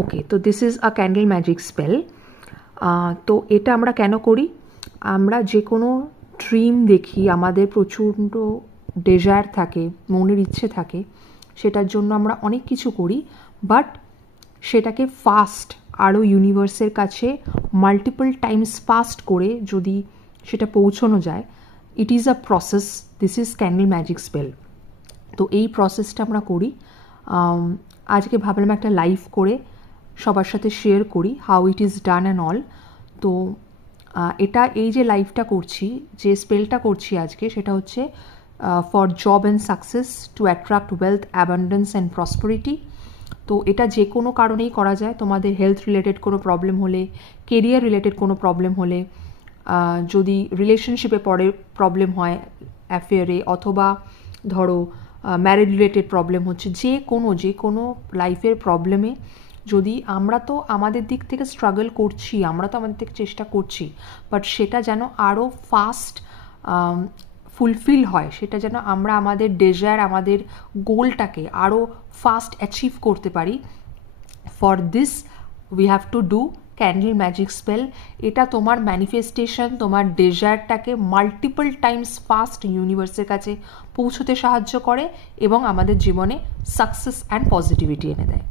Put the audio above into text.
ওকে, তো this is a candle magic spell. তো এটা আমরা কেন করি? আমরা যে কোনো ড্রিম দেখি, আমাদের প্রচণ্ড ডেজায়ার থাকে, মনের ইচ্ছে থাকে, সেটার জন্য আমরা অনেক কিছু করি, বাট সেটাকে ফাস্ট আরও ইউনিভার্সের কাছে মাল্টিপল টাইমস ফাস্ট করে যদি সেটা পৌঁছানো যায়, it is a process. This is candle magic spell. তো এই প্রসেসটা আমরা করি। আজকে ভাবলাম একটা লাইভ করে সবার সাথে শেয়ার করি how it is done and all. তো এটা এই যে লাইভটা করছি, যে স্পেলটা করছি আজকে, সেটা হচ্ছে for job and success to attract wealth, abundance and prosperity. তো এটা যে কোনো কারণেই করা যায়। তোমাদের হেলথ রিলেটেড কোনো প্রবলেম হলে, কেরিয়ার রিলেটেড কোনো প্রবলেম হলে, যদি রিলেশনশিপে পরে প্রবলেম হয়, অ্যাফেয়ারে, অথবা ধরো ম্যারেজ রিলেটেড প্রবলেম হচ্ছে, যে কোনো লাইফের প্রবলেমে যদি আমরা তো আমাদের দিক থেকে স্ট্রাগল করছি, আমরা তো আমাদের থেকে চেষ্টা করছি, বাট সেটা যেন আরও ফাস্ট ফুলফিল হয়, সেটা যেন আমরা আমাদের ডেজায়ার, আমাদের গোলটাকে আরও ফাস্ট অ্যাচিভ করতে পারি, for this we have to do candle magic spell. এটা তোমার ম্যানিফেস্টেশন, তোমার ডেজায়ারটাকে মাল্টিপল টাইমস ফাস্ট ইউনিভার্সের কাছে পৌঁছতে সাহায্য করে এবং আমাদের জীবনে সাকসেস অ্যান্ড পজিটিভিটি এনে দেয়।